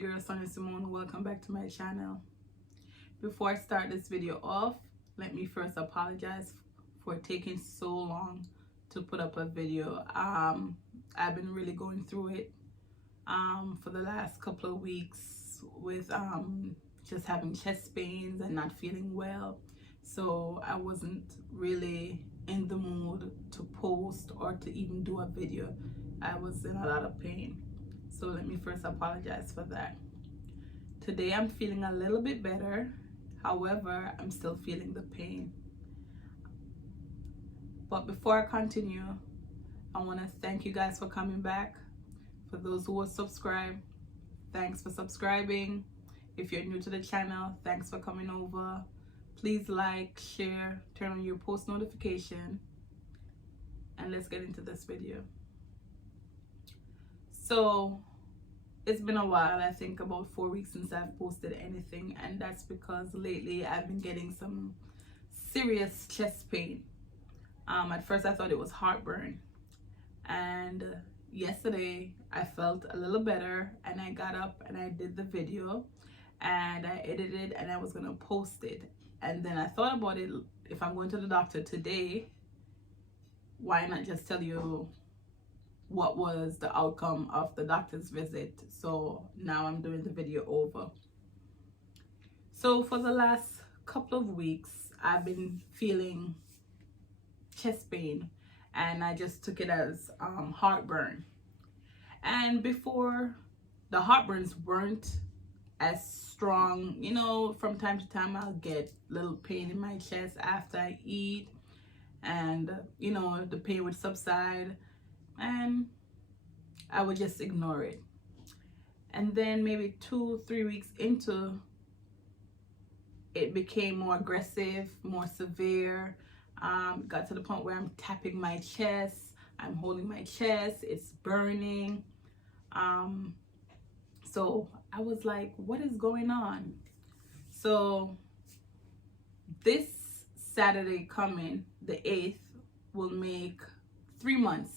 your girl Sonia Simone. Welcome back to my channel. Before I start this video off, let me first apologize for taking so long to put up a video. I've been really going through it for the last couple of weeks with just having chest pains and not feeling well, so I wasn't really in the mood to post or to even do a video. I was in a lot of pain, so let me first apologize for that. Today I'm feeling a little bit better, however I'm still feeling the pain. But before I continue, I want to thank you guys for coming back. For those who are subscribed, thanks for subscribing. If you're new to the channel, thanks for coming over. Please like, share, turn on your post notification, and let's get into this video. So it's been a while, I think about 4 weeks since I've posted anything, and that's because lately I've been getting some serious chest pain. At first I thought it was heartburn, and yesterday I felt a little better, and I got up and I did the video and I edited and I was gonna post it. And then I thought about it, if I'm going to the doctor today, why not just tell you what was the outcome of the doctor's visit? So now I'm doing the video over. So for the last couple of weeks I've been feeling chest pain, and I just took it as heartburn. And before, the heartburns weren't as strong. You know, from time to time I'll get little pain in my chest after I eat, and you know, the pain would subside and I would just ignore it. And then maybe 2-3 weeks into, it became more aggressive, more severe. Got to the point where I'm tapping my chest, I'm holding my chest, it's burning. So I was like, what is going on? So this Saturday coming, the 8th, will make 3 months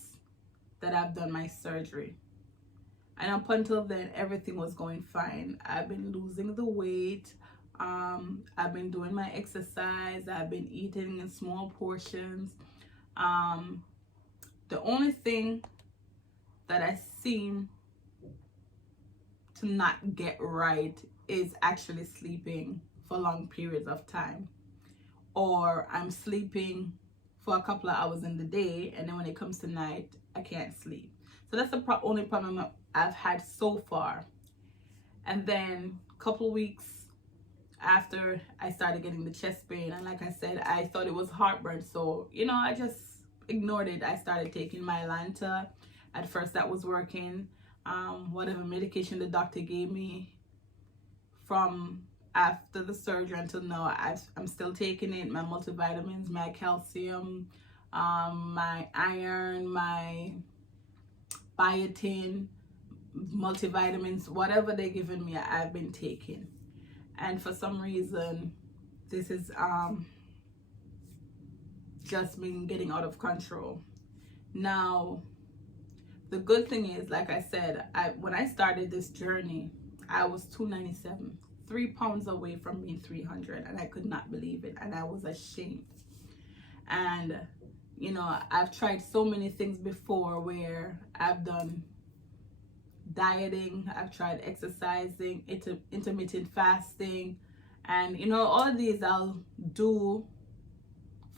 that I've done my surgery. And up until then, everything was going fine. I've been losing the weight. I've been doing my exercise. I've been eating in small portions. The only thing that I seem to not get right is actually sleeping for long periods of time, or I'm sleeping for a couple of hours in the day, and then when it comes to night I can't sleep. So that's the only problem I've had so far. And then a couple of weeks after, I started getting the chest pain, and like I said, I thought it was heartburn, so you know, I just ignored it. I started taking my Lanta. At first that was working. Whatever medication the doctor gave me from after the surgery until now, I'm still taking it. My multivitamins, my calcium, my iron, my biotin, multivitamins, whatever they're giving me, I've been taking. And for some reason, this is just been getting out of control. Now, the good thing is, like I said, when I started this journey, I was 297, 3 pounds away from being 300, and I could not believe it, and I was ashamed. And you know, I've tried so many things before, where I've done dieting, I've tried exercising, intermittent fasting, and you know, all of these I'll do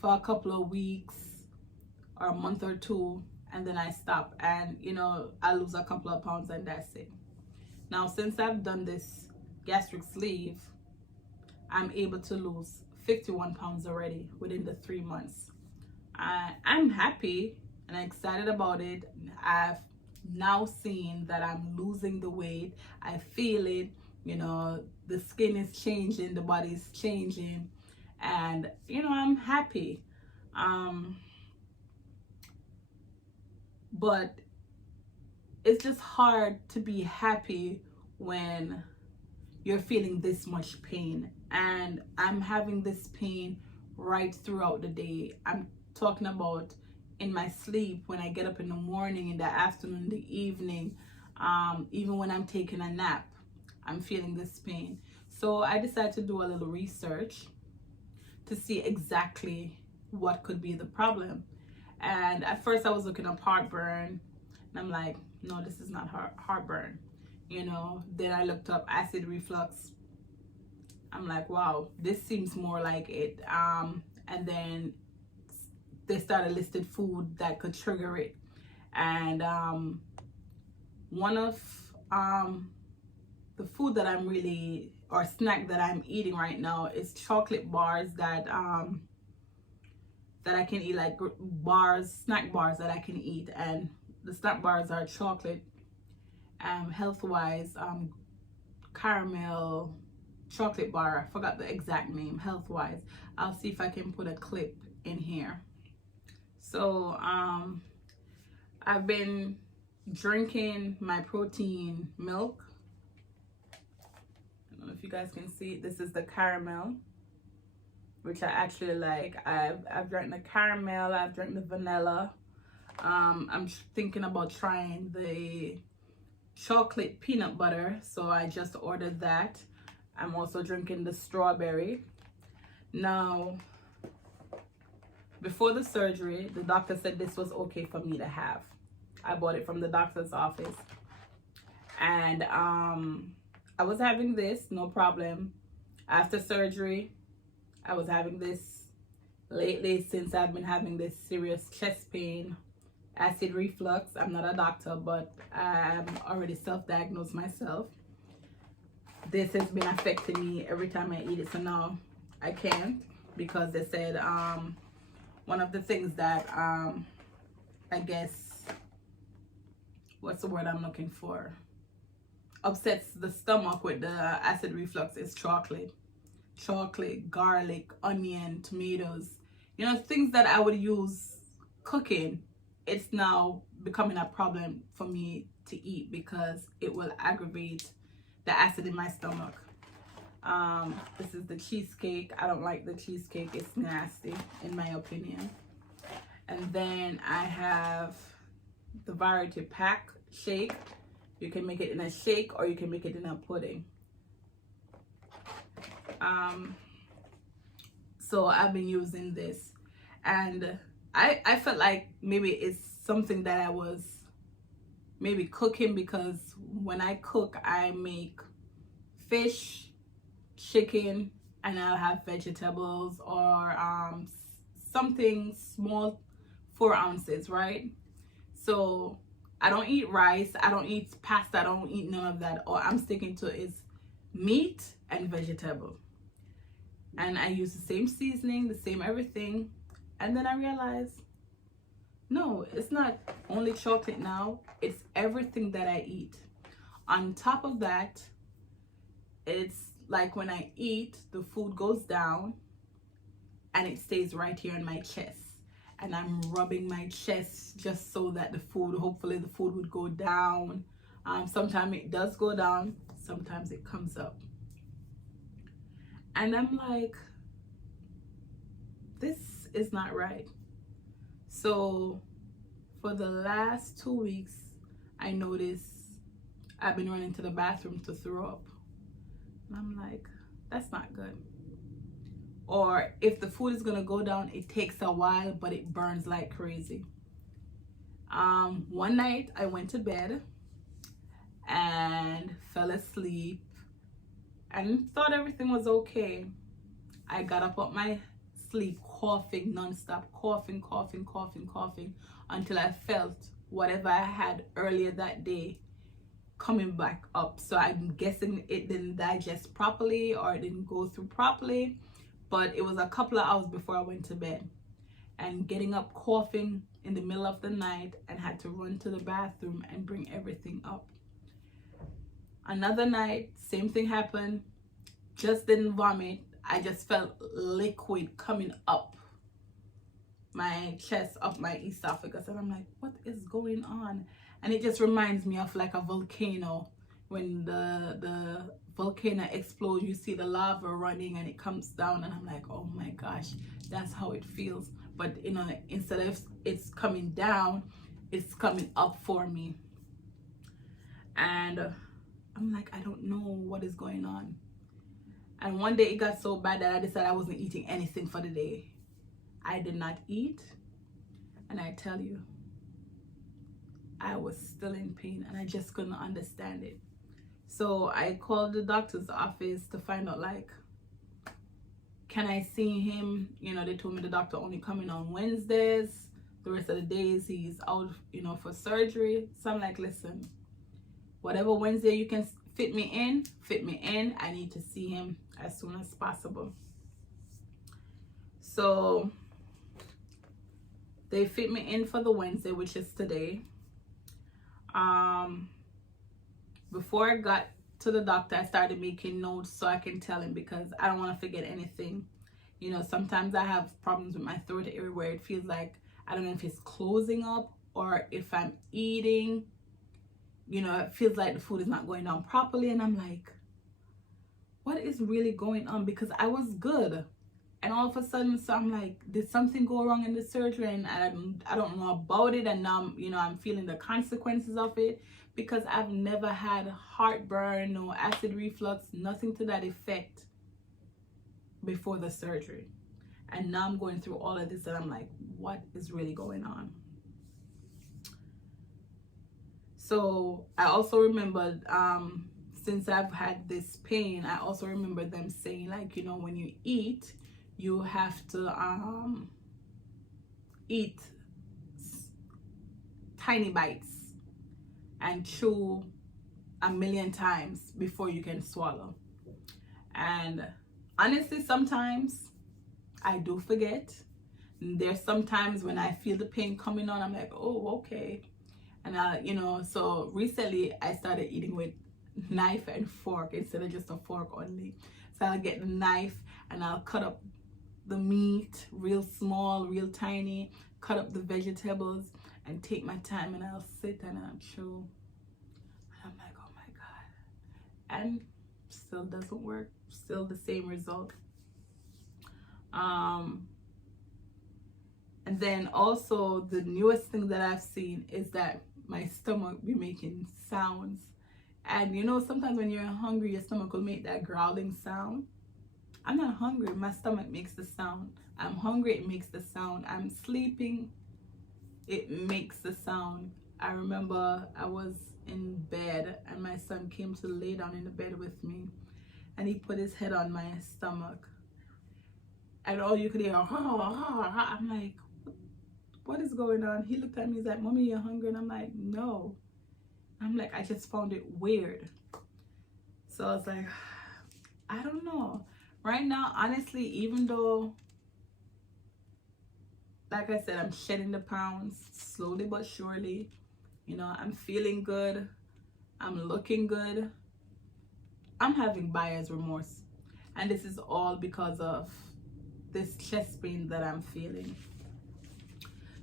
for a couple of weeks or a month or two, and then I stop, and you know, I lose a couple of pounds and that's it. Now, since I've done this gastric sleeve, I'm able to lose 51 pounds already within the 3 months. I'm happy and I'm excited about it. I've now seen that I'm losing the weight. I feel it, you know, the skin is changing, the body is changing, and you know, I'm happy. But it's just hard to be happy when you're feeling this much pain, and I'm having this pain right throughout the day. I'm talking about in my sleep, when I get up in the morning, in the afternoon, in the evening, even when I'm taking a nap. I'm feeling this pain. So I decided to do a little research to see exactly what could be the problem. And at first I was looking up heartburn, and I'm like, no, this is not heartburn. Then I looked up acid reflux. I'm like, wow, this seems more like it. And then they started listed food that could trigger it. And one of the food that I'm really, or snack that I'm eating right now, is chocolate bars that I can eat, like snack bars that I can eat. And the snack bars are chocolate, health-wise, caramel chocolate bar. I forgot the exact name, health-wise. I'll see if I can put a clip in here. So I've been drinking my protein milk. I don't know if you guys can see. This is the caramel, which I actually like. I've drank the caramel, I've drank the vanilla. I'm thinking about trying the chocolate peanut butter, so I just ordered that. I'm also drinking the strawberry. Now, before the surgery, the doctor said this was okay for me to have. I bought it from the doctor's office. And I was having this, no problem. After surgery, I was having this. Lately, since I've been having this serious chest pain, acid reflux. I'm not a doctor, but I'm already self-diagnosed myself. This has been affecting me every time I eat it. So now I can't, because they said one of the things that I guess, what's the word I'm looking for, upsets the stomach with the acid reflux is chocolate, garlic, onion, tomatoes, things that I would use cooking. It's now becoming a problem for me to eat because it will aggravate the acid in my stomach. This is the cheesecake. I don't like the cheesecake. It's nasty, in my opinion. And then I have the variety pack shake. You can make it in a shake, or you can make it in a pudding. So I've been using this, and I felt like maybe it's something that I was maybe cooking, because when I cook, I make fish, chicken, and I'll have vegetables, or something small, 4 ounces, right? So I don't eat rice, I don't eat pasta, I don't eat none of that. All I'm sticking to is meat and vegetable. And I use the same seasoning, the same everything. And then I realized, no, it's not only chocolate now, it's everything that I eat. On top of that, it's like when I eat, the food goes down and it stays right here in my chest. And I'm rubbing my chest just so that hopefully the food would go down. Sometimes it does go down, sometimes it comes up. And I'm like, this is not right. So for the last 2 weeks, I noticed I've been running to the bathroom to throw up. And I'm like, that's not good. Or if the food is gonna go down, it takes a while, but it burns like crazy. One night I went to bed and fell asleep and thought everything was okay. I got up out my sleep coughing nonstop, coughing until I felt whatever I had earlier that day coming back up. So I'm guessing it didn't digest properly, or it didn't go through properly, but it was a couple of hours before I went to bed. And getting up coughing in the middle of the night, and had to run to the bathroom and bring everything up. Another night, same thing happened. Just didn't vomit. I just felt liquid coming up my chest, up my esophagus, and I'm like, what is going on? And it just reminds me of like a volcano. When the volcano explodes, you see the lava running and it comes down, and I'm like, oh my gosh, that's how it feels. But instead of it's coming down, it's coming up for me. And I'm like, I don't know what is going on. And one day it got so bad that I decided I wasn't eating anything for the day. I did not eat. And I tell you, I was still in pain and I just couldn't understand it. So I called the doctor's office to find out, like, can I see him? You know, they told me the doctor only coming on Wednesdays. The rest of the days he's out, you know, for surgery. So I'm like, listen, whatever Wednesday you can fit me in, fit me in. I need to see him as soon as possible. So they fit me in for the Wednesday, which is today. Before I got to the doctor, I started making notes so I can tell him, because I don't want to forget anything. You know, sometimes I have problems with my throat area where it feels like, I don't know if it's closing up or if I'm eating, you know, it feels like the food is not going down properly. And I'm like, what is really going on? Because I was good. And all of a sudden, so I'm like, did something go wrong in the surgery? And I don't know about it. And now, you know, I'm feeling the consequences of it, because I've never had heartburn, no acid reflux, nothing to that effect before the surgery. And now I'm going through all of this and I'm like, what is really going on? So I also remembered, since I've had this pain, I also remember them saying, like, you know, when you eat, you have to eat tiny bites and chew 1,000,000 times before you can swallow. And honestly, sometimes I do forget. There's sometimes when I feel the pain coming on, I'm like, oh, okay. And you know, so recently I started eating with knife and fork instead of just a fork only. So I'll get the knife and I'll cut up the meat real small, real tiny, cut up the vegetables and take my time, and I'll sit and I'll chew. And I'm like, oh my God. And still doesn't work, still the same result. And then also the newest thing that I've seen is that my stomach be making sounds. And you know, sometimes when you're hungry, your stomach will make that growling sound. I'm not hungry, my stomach makes the sound. I'm hungry, it makes the sound. I'm sleeping, it makes the sound. I remember I was in bed and my son came to lay down in the bed with me, and he put his head on my stomach. And all you could hear, ha, ha, ha. I'm like, what is going on? He looked at me, he's like, Mommy, you're hungry? And I'm like, no. I'm like, I just found it weird. So I was like, I don't know. Right now, honestly, even though, like I said, I'm shedding the pounds slowly but surely, you know, I'm feeling good, I'm looking good, I'm having buyer's remorse. And this is all because of this chest pain that I'm feeling.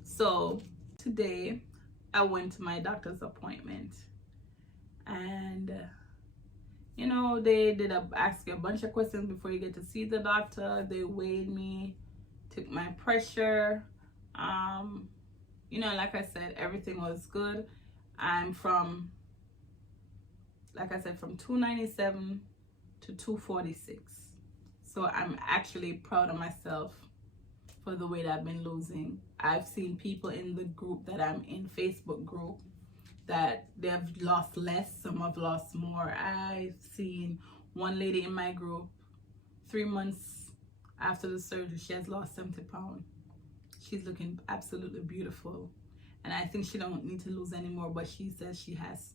So today I went to my doctor's appointment, and you know, they did ask you a bunch of questions before you get to see the doctor. They weighed me, took my pressure. You know, like I said, everything was good. I'm from, like I said, from 297 to 246. So I'm actually proud of myself for the weight I've been losing. I've seen people in the group that I'm in, Facebook group, that they've lost less, some have lost more. I've seen one lady in my group, 3 months after the surgery, she has lost 70 pounds. She's looking absolutely beautiful. And I think she don't need to lose any more, but she says she has,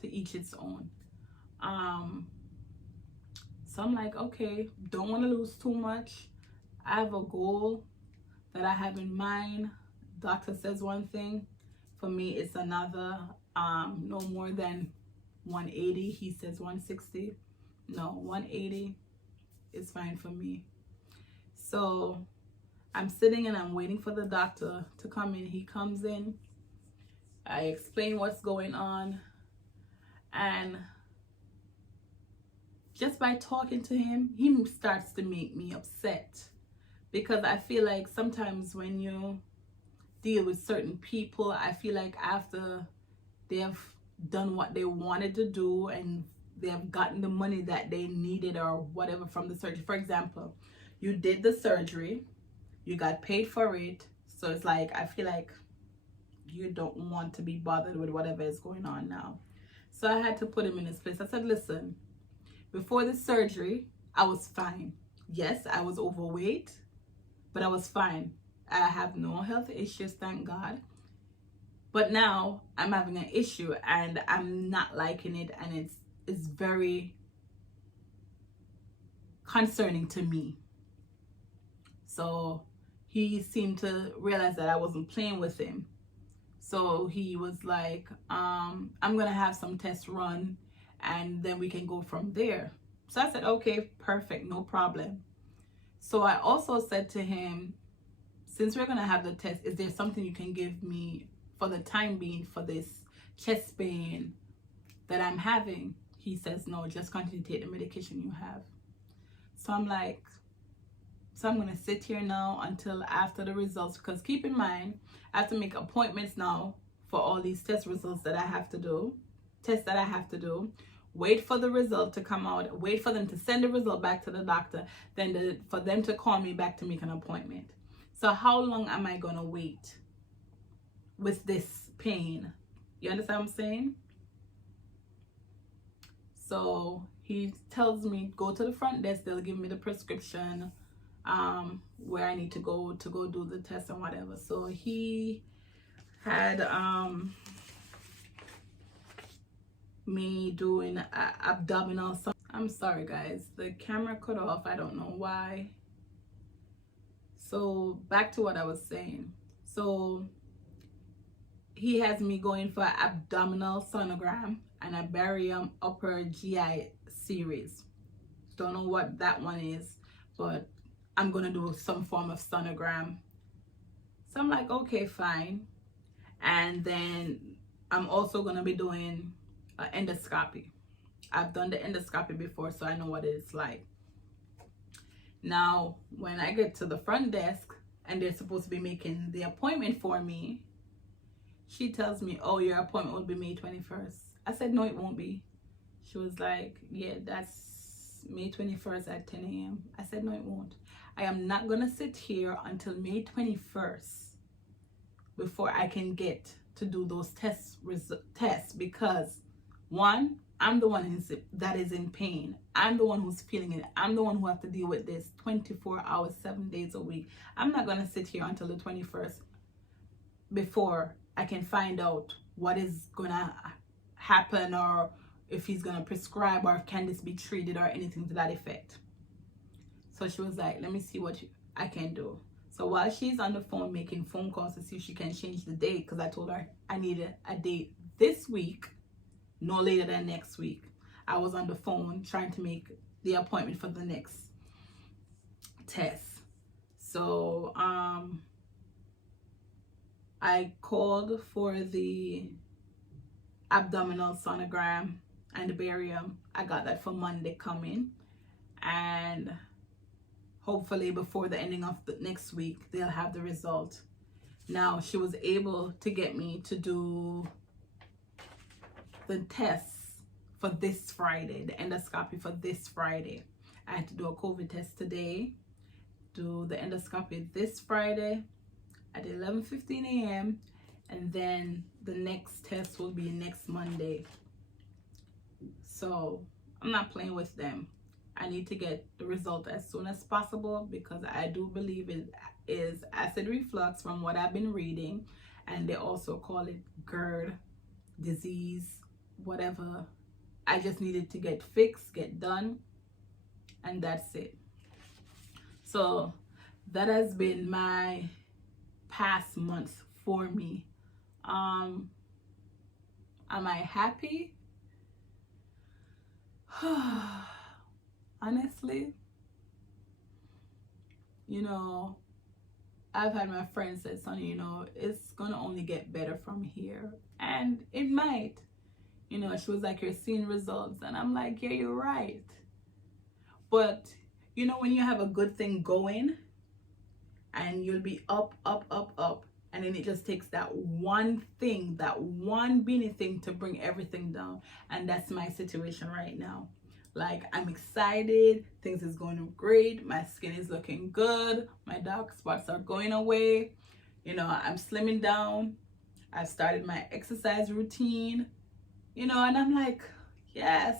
to each its own. So I'm like, okay, don't want to lose too much. I have a goal that I have in mind. Doctor says one thing, for me it's another. No more than 180. He says 160. No, 180 is fine for me. So I'm sitting and I'm waiting for the doctor to come in. He comes in, I explain what's going on, and just by talking to him, he starts to make me upset, because I feel like sometimes when you deal with certain people, I feel like after they have done what they wanted to do and they have gotten the money that they needed or whatever from the surgery. For example, you did the surgery, you got paid for it, so it's like I feel like you don't want to be bothered with whatever is going on now. So I had to put him in his place. I said, listen, before the surgery, I was fine. Yes, I was overweight, but I was fine. I have no health issues, thank God. But now I'm having an issue and I'm not liking it, and it's very concerning to me. So he seemed to realize that I wasn't playing with him. So he was like, I'm gonna have some tests run and then we can go from there. So I said, okay, perfect, no problem. So I also said to him, since we're gonna have the test, is there something you can give me for the time being for this chest pain that I'm having? He says, no, just continue to take the medication you have. So I'm like, so I'm gonna sit here now until after the results, because keep in mind, I have to make appointments now for all these test results that I have to do, tests that I have to do, wait for the result to come out, wait for them to send the result back to the doctor, then for them to call me back to make an appointment. So how long am I gonna wait with this pain? You understand what I'm saying? So he tells me, go to the front desk, they'll give me the prescription, where I need to go do the test and whatever. So he had me doing abdominal. I'm sorry guys, the camera cut off, I don't know why. So back to what I was saying. So he has me going for abdominal sonogram and a barium upper GI series. Don't know what that one is, but I'm gonna do some form of sonogram. So I'm like, okay, fine. And then I'm also gonna be doing an endoscopy. I've done the endoscopy before, so I know what it's like. Now, when I get to the front desk and they're supposed to be making the appointment for me, she tells me, oh, your appointment will be May 21st. I said, no, it won't be. She was like, yeah, that's May 21st at 10 a.m. I said, no, it won't. I am not going to sit here until May 21st before I can get to do those tests because, one, I'm the one that is in pain. I'm the one who's feeling it. I'm the one who has to deal with this 24 hours, 7 days a week. I'm not going to sit here until the 21st before I can find out what is going to happen, or if he's going to prescribe, or can this be treated, or anything to that effect. So she was like, let me see what I can do. So while she's on the phone making phone calls to see if she can change the date, because I told her I needed a date this week, no later than next week, I was on the phone trying to make the appointment for the next test. So I called for the abdominal sonogram and the barium. I got that for Monday coming, and hopefully before the ending of the next week they'll have the result. Now she was able to get me to do the tests for this Friday, the endoscopy for this Friday. I had to do a COVID test today, do the endoscopy this Friday at 11:15 a.m. and then the next test will be next Monday. So I'm not playing with them. I need to get the result as soon as possible, because I do believe it is acid reflux from what I've been reading, and they also call it GERD disease, whatever. I just needed to get fixed, get done, and that's it. So that has been my past month for me. Am I happy? Honestly, you know, I've had my friends say, Sonny, you know, it's gonna only get better from here, and it might. You know, she was like, you're seeing results, and I'm like, yeah, you're right. But you know, when you have a good thing going and you'll be up, and then it just takes that one thing, that one beanie thing to bring everything down. And that's my situation right now. Like, I'm excited, things is going great, my skin is looking good, my dark spots are going away, you know, I'm slimming down, I've started my exercise routine, you know, and I'm like, yes.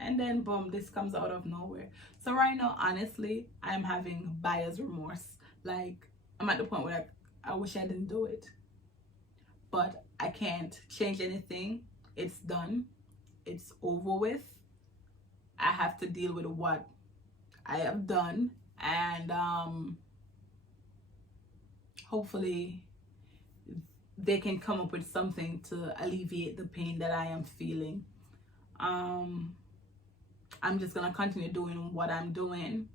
And then boom, this comes out of nowhere. So right now, honestly, I'm having buyer's remorse. Like, I'm at the point where I wish I didn't do it, but I can't change anything. It's done, it's over with. I have to deal with what I have done, and hopefully they can come up with something to alleviate the pain that I am feeling. I'm just gonna continue doing what I'm doing.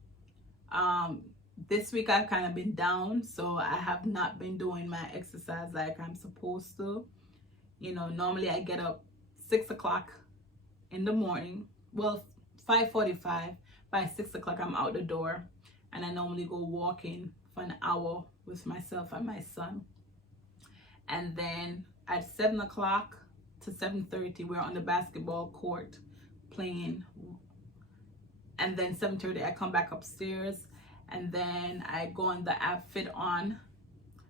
This week I've kind of been down, so I have not been doing my exercise like I'm supposed to. You know, normally I get up 6 o'clock in the morning, well, 5:45. By 6 o'clock I'm out the door, and I normally go walking for an hour with myself and my son. And then at 7 o'clock to 7:30 we're on the basketball court playing, and then 7:30 I come back upstairs, and then I go on the app Fit On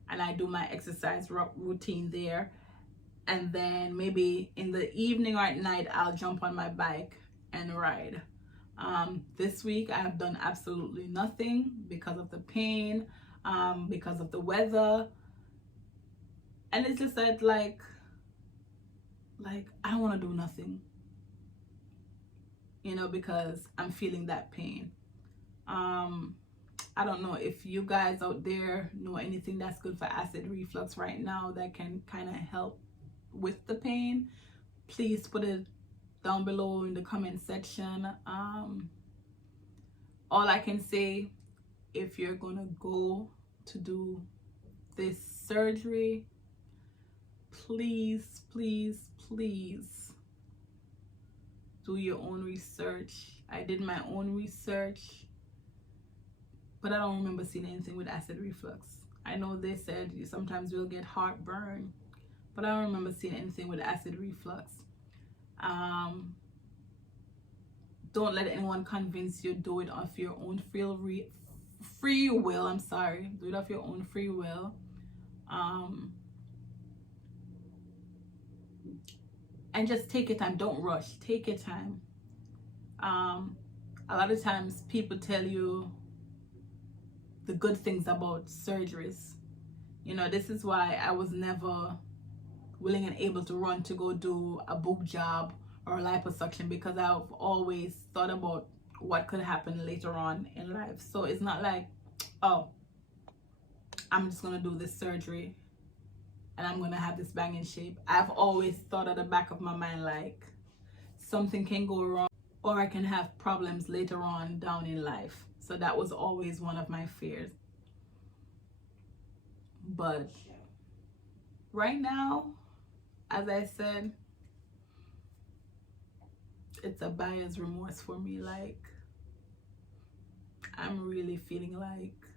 and I do my exercise routine there. And then maybe in the evening or at night I'll jump on my bike and ride. This week I have done absolutely nothing because of the pain, because of the weather, and it's just that like I don't want to do nothing, you know, because I'm feeling that pain. I don't know if you guys out there know anything that's good for acid reflux right now that can kind of help with the pain. Please put it down below in the comment section. All I can say, if you're gonna go to do this surgery, please do your own research. I did my own research, but I don't remember seeing anything with acid reflux. I know they said sometimes you'll get heartburn, but I don't remember seeing anything with acid reflux. Don't let anyone convince you. Do it of your own free will. I'm sorry. Do it of your own free will. And just take your time. Don't rush. Take your time. A lot of times people tell you the good things about surgeries. You know, this is why I was never willing and able to run to go do a boob job or liposuction, because I've always thought about what could happen later on in life. So it's not like, oh, I'm just gonna do this surgery and I'm gonna have this banging shape. I've always thought at the back of my mind, like, something can go wrong or I can have problems later on down in life. So that was always one of my fears. But right now, as I said, it's a buyer's remorse for me. Like, I'm really feeling like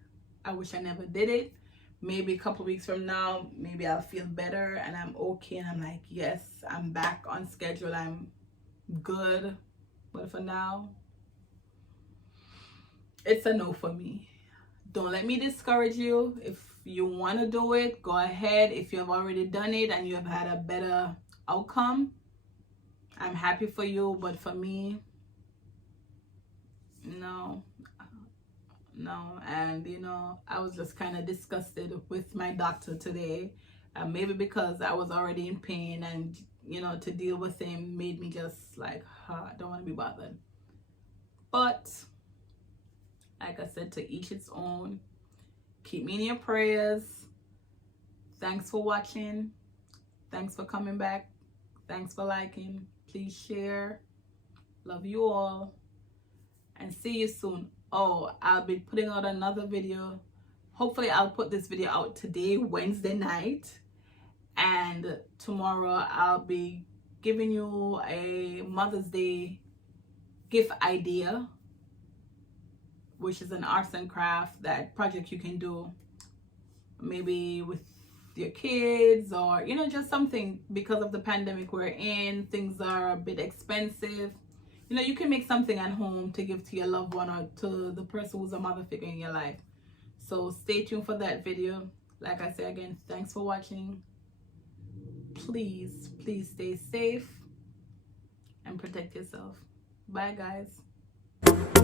I wish I never did it. Maybe a couple weeks from now, maybe I'll feel better and I'm okay and I'm like, yes, I'm back on schedule, I'm good. But for now, it's a no for me. Don't let me discourage you. If you want to do it, go ahead. If you have already done it and you have had a better outcome, I'm happy for you. But for me, no. And you know, I was just kind of disgusted with my doctor today. Maybe because I was already in pain, and you know, to deal with him made me just like, I don't want to be bothered. But like I said, to each its own. Keep me in your prayers. Thanks for watching. Thanks for coming back. Thanks for liking. Please share. Love you all. And see you soon. Oh, I'll be putting out another video. Hopefully I'll put this video out today, Wednesday night. And tomorrow I'll be giving you a Mother's Day gift idea, which is an arts and craft, that project you can do maybe with your kids, or you know, just something. Because of the pandemic we're in, things are a bit expensive. You know, you can make something at home to give to your loved one or to the person who's a mother figure in your life. So stay tuned for that video. Like I say again, thanks for watching. Please stay safe and protect yourself. Bye guys.